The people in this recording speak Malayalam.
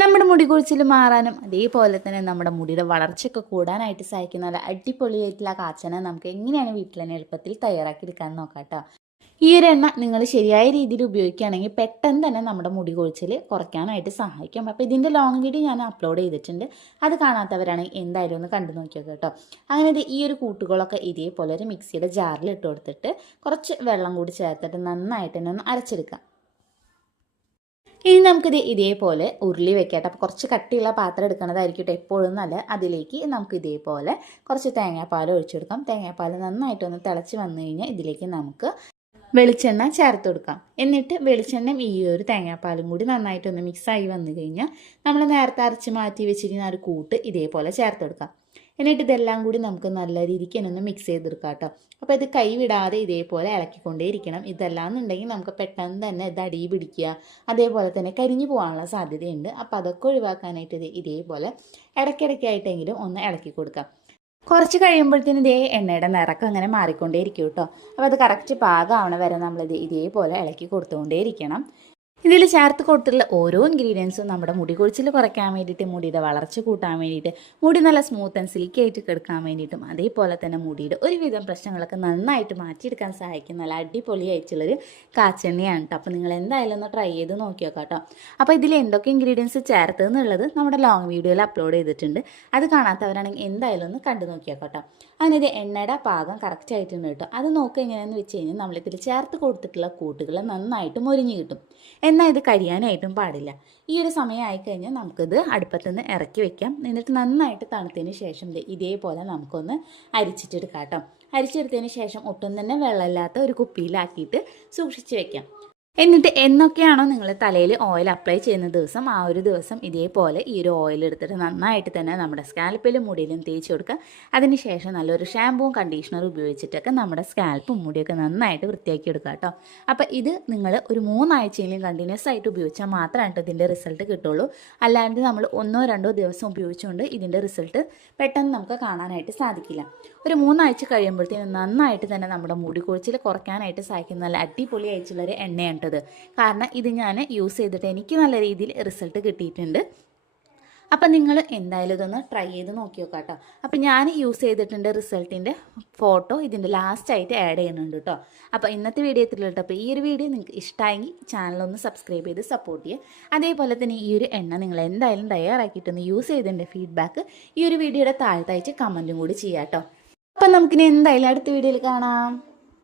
നമ്മുടെ മുടി കുഴിച്ചിൽ മാറാനും അതേപോലെ തന്നെ നമ്മുടെ മുടിയുടെ വളർച്ചയൊക്കെ കൂടാനായിട്ട് സഹായിക്കുന്ന നല്ല അടിപൊളിയായിട്ടുള്ള കാച്ചന നമുക്ക് എങ്ങനെയാണ് വീട്ടിൽ തന്നെ എളുപ്പത്തിൽ തയ്യാറാക്കിയെടുക്കാൻ നോക്കാം കേട്ടോ. ഈ ഒരു എണ്ണ നിങ്ങൾ ശരിയായ രീതിയിൽ ഉപയോഗിക്കുകയാണെങ്കിൽ പെട്ടെന്ന് തന്നെ നമ്മുടെ മുടി കൊഴിച്ചിൽ കുറയ്ക്കാനായിട്ട് സഹായിക്കും. അപ്പോൾ ഇതിന്റെ ലോങ് വീഡിയോ ഞാൻ അപ്ലോഡ് ചെയ്തിട്ടുണ്ട്. അത് കാണാത്തവരാണെങ്കിൽ എന്തായാലും ഒന്ന് കണ്ടു നോക്കിയൊക്കെ കേട്ടോ. അങ്ങനെ ഇത് ഈ ഒരു കൂട്ടുകളൊക്കെ ഇതേപോലെ ഒരു മിക്സിയുടെ ജാറിൽ ഇട്ട് കൊടുത്തിട്ട് കുറച്ച് വെള്ളം കൂടി ചേർത്തിട്ട് നന്നായിട്ട് തന്നെ ഒന്ന് അരച്ചെടുക്കാം. ഇനി നമുക്കിത് ഇതേപോലെ ഉരുളി വെക്കട്ടെ. അപ്പോൾ കുറച്ച് കട്ടിയുള്ള പാത്രം എടുക്കണതായിരിക്കും കേട്ടോ എപ്പോഴും നല്ല അതിലേക്ക് നമുക്ക് ഇതേപോലെ കുറച്ച് തേങ്ങാപ്പാൽ ഒഴിച്ചെടുക്കാം. തേങ്ങാപ്പാൽ നന്നായിട്ടൊന്ന് തിളച്ച് വന്നു കഴിഞ്ഞാൽ ഇതിലേക്ക് നമുക്ക് വെളിച്ചെണ്ണ ചേർത്ത് കൊടുക്കാം. എന്നിട്ട് വെളിച്ചെണ്ണയും ഈ ഒരു തേങ്ങാപ്പാലും കൂടി നന്നായിട്ടൊന്ന് മിക്സായി വന്നു കഴിഞ്ഞാൽ നമ്മൾ നേരത്തെ അരച്ച് മാറ്റി വെച്ചിരിക്കുന്ന ഒരു കൂട്ട് ഇതേപോലെ ചേർത്ത് കൊടുക്കാം. എന്നിട്ട് ഇതെല്ലാം കൂടി നമുക്ക് നല്ല രീതിക്ക് തന്നെ ഒന്ന് മിക്സ് ചെയ്തെടുക്കാം കേട്ടോ. അപ്പോൾ ഇത് കൈവിടാതെ ഇതേപോലെ ഇളക്കിക്കൊണ്ടേ ഇരിക്കണം. ഇതെല്ലാം എന്നുണ്ടെങ്കിൽ നമുക്ക് പെട്ടെന്ന് തന്നെ ഇത് അടി പിടിക്കുക അതേപോലെ തന്നെ കരിഞ്ഞു പോകാനുള്ള സാധ്യതയുണ്ട്. അപ്പോൾ അതൊക്കെ ഒഴിവാക്കാനായിട്ട് ഇത് ഇതേപോലെ ഇടയ്ക്കിടയ്ക്കായിട്ടെങ്കിലും ഒന്ന് ഇളക്കി കൊടുക്കാം. കുറച്ച് കഴിയുമ്പോഴത്തേനും ഇതേ എണ്ണയുടെ നിറക്കം അങ്ങനെ മാറിക്കൊണ്ടേയിരിക്കും കേട്ടോ. അപ്പോൾ അത് കറക്റ്റ് പാകമാവണ വരെ നമ്മളിത് ഇതേപോലെ ഇളക്കി കൊടുത്തുകൊണ്ടേയിരിക്കണം. ഇതിൽ ചേർത്ത് കൊടുത്തിട്ടുള്ള ഓരോ ഇൻഗ്രീഡിയൻസും നമ്മുടെ മുടി കൊഴിച്ചിൽ കുറയ്ക്കാൻ വേണ്ടിയിട്ട് മുടിയുടെ വളർച്ച കൂട്ടാൻ വേണ്ടിയിട്ട് മുടി നല്ല സ്മൂത്ത് ആൻഡ് സിൽക്കി ആയിട്ട് കിടക്കാൻ വേണ്ടിയിട്ടും അതേപോലെ തന്നെ മുടിയുടെ ഒരുവിധം പ്രശ്നങ്ങളൊക്കെ നന്നായിട്ട് മാറ്റിയെടുക്കാൻ സഹായിക്കുന്ന നല്ല അടിപൊളി അയച്ചുള്ളൊരു കാച്ചെണ്ണയാണ് കേട്ടോ. അപ്പോൾ നിങ്ങൾ എന്തായാലും ഒന്ന് ട്രൈ ചെയ്ത് നോക്കി നോക്കാം കേട്ടോ. അപ്പോൾ ഇതിൽ എന്തൊക്കെ ഇൻഗ്രീഡിയൻസ് ചേർത്ത് എന്നുള്ളത് നമ്മുടെ ലോങ് വീഡിയോയിൽ അപ്ലോഡ് ചെയ്തിട്ടുണ്ട്. അത് കാണാത്തവരാണെങ്കിൽ എന്തായാലും ഒന്ന് കണ്ടു നോക്കിയോ നോക്കാം കേട്ടോ. അതിനൊരു എണ്ണയുടെ പാകം കറക്റ്റ് ആയിട്ടുണ്ട് കേട്ടോ. അത് നോക്കുക എങ്ങനെയാണെന്ന് വെച്ച് കഴിഞ്ഞാൽ നമ്മളിതിൽ ചേർത്ത് കൊടുത്തിട്ടുള്ള കൂട്ടുകൾ നന്നായിട്ട് മൊരിഞ്ഞ് കിട്ടും. എന്നാൽ ഇത് കരിയാനായിട്ടും പാടില്ല. ഈ ഒരു സമയമായി കഴിഞ്ഞാൽ നമുക്കിത് അടുപ്പത്തു നിന്ന് ഇറക്കി വെക്കാം. എന്നിട്ട് നന്നായിട്ട് തണുത്തതിന് ശേഷം ഇതേപോലെ നമുക്കൊന്ന് അരിച്ചിട്ടെടുക്കാം കേട്ടോ. അരിച്ചെടുത്തതിന് ശേഷം ഒട്ടും തന്നെ വെള്ളമില്ലാത്ത ഒരു കുപ്പിയിലാക്കിയിട്ട് സൂക്ഷിച്ച് വെക്കാം. എന്നിട്ട് എന്നൊക്കെയാണോ നിങ്ങൾ തലയിൽ ഓയിൽ അപ്ലൈ ചെയ്യുന്ന ദിവസം? ആ ഒരു ദിവസം ഇതേപോലെ ഈ ഒരു ഓയിൽ എടുത്തിട്ട് നന്നായിട്ട് തന്നെ നമ്മുടെ സ്കാൽപ്പിലും മുടിയിലും തേച്ച് കൊടുക്കുക. അതിനുശേഷം നല്ലൊരു ഷാമ്പുവും കണ്ടീഷണറും ഉപയോഗിച്ചിട്ടൊക്കെ നമ്മുടെ സ്കാൽപ്പും മുടിയൊക്കെ നന്നായിട്ട് വൃത്തിയാക്കി എടുക്കുക കേട്ടോ. അപ്പോൾ ഇത് നിങ്ങൾ ഒരു മൂന്നാഴ്ചയിലും കണ്ടിന്യൂസ് ആയിട്ട് ഉപയോഗിച്ചാൽ മാത്രമാണ് ഇതിന്റെ റിസൾട്ട് കിട്ടുള്ളൂ. അല്ലാണ്ട് നമ്മൾ ഒന്നോ രണ്ടോ ദിവസം ഉപയോഗിച്ചുകൊണ്ട് ഇതിന്റെ റിസൾട്ട് പെട്ടെന്ന് നമുക്ക് കാണാനായിട്ട് സാധിക്കില്ല. ഒരു മൂന്നാഴ്ച കഴിയുമ്പോഴത്തേനും നന്നായിട്ട് തന്നെ നമ്മുടെ മുടി കൊഴിച്ചിൽ കുറയ്ക്കാനായിട്ട് സഹായിക്കുന്ന നല്ല അടിപൊളിയായിട്ടുള്ളൊരു എണ്ണയാണ് കേട്ടത് കാരണം ഇത് ഞാൻ യൂസ് ചെയ്തിട്ട് എനിക്ക് നല്ല രീതിയിൽ റിസൾട്ട് കിട്ടിയിട്ടുണ്ട്. അപ്പം നിങ്ങൾ എന്തായാലും ഇതൊന്ന് ട്രൈ ചെയ്ത് നോക്കി നോക്കാം കേട്ടോ. അപ്പം ഞാൻ യൂസ് ചെയ്തിട്ടുണ്ട് റിസൾട്ടിന്റെ ഫോട്ടോ ഇതിന്റെ ലാസ്റ്റായിട്ട് ആഡ് ചെയ്യുന്നുണ്ട് കേട്ടോ. അപ്പോൾ ഇന്നത്തെ വീഡിയോ എത്തില്ല അപ്പോൾ ഈ ഒരു വീഡിയോ നിങ്ങൾക്ക് ഇഷ്ടമായെങ്കിൽ ചാനലൊന്ന് സബ്സ്ക്രൈബ് ചെയ്ത് സപ്പോർട്ട് ചെയ്യുക. അതേപോലെ തന്നെ ഈ ഒരു എണ്ണ നിങ്ങൾ എന്തായാലും തയ്യാറാക്കിയിട്ടൊന്ന് യൂസ് ചെയ്തതിന്റെ ഫീഡ്ബാക്ക് ഈ ഒരു വീഡിയോയുടെ താഴത്തയച്ച് കമന്റും കൂടി ചെയ്യാം കേട്ടോ. അപ്പം നമുക്കിനി എന്തായാലും അടുത്ത വീഡിയോയിൽ കാണാം.